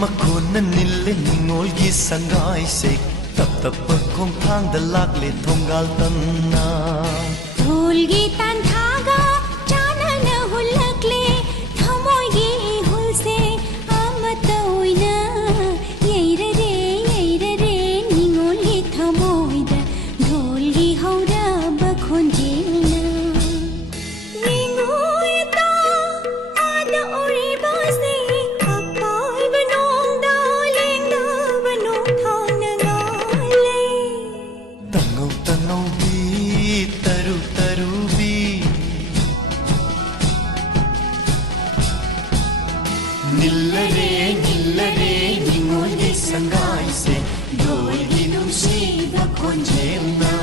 Makona nille ningolgi sangai se tap tap khong thang da lak le thongal tamna Dhulgi tan thaga chana na hulak le thamoi gi hul se amat oina yeira re ningolgi thamoi da dhulgi haura ba khonjena ningoi ta ana ori ba se apai banong da leng da banong thang na ngale tangau bi taru taru bi nillare ningolgi sangai se dolgi nusi da khonjena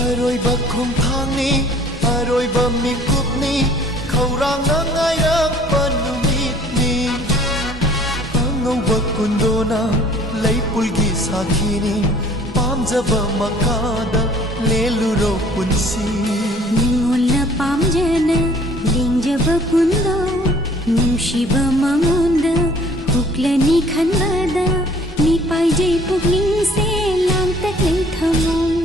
Aroiba khom thang ni aroiba mi kup ni khaurang na ngai rak panumit ni angau ba kundona leipulgi sakhi ni pamjaba makada leluro punsi ningolla pamjana lingjaba kundo nimshiba mangunda huklani khanbada ni paijai pugling se lam tak lei thamon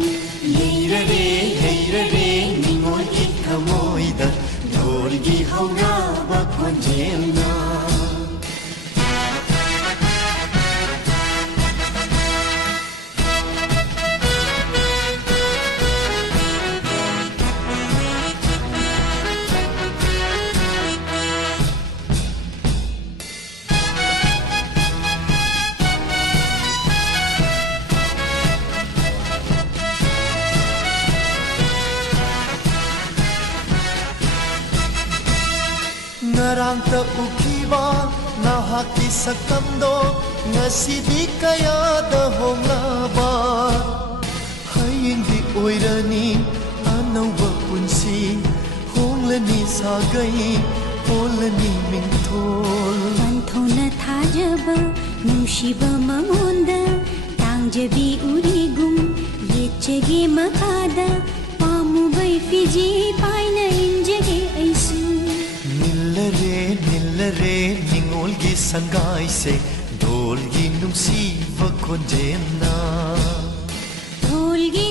Heirare ningolgi thamoida dolgi haura ba khonjena Ngarang ta ukhiba nahaki sakamdo ngasidi kaya da honglaba hayindi oirani anauba punsi honglani sagai polani mingthol banthona thajaba nushiba mangonda tangjabi urigum yechege makada pamu bai fiji paina injege aisu Nillare ningolgi sangai se dolgi nungsi va khonjena dhulgi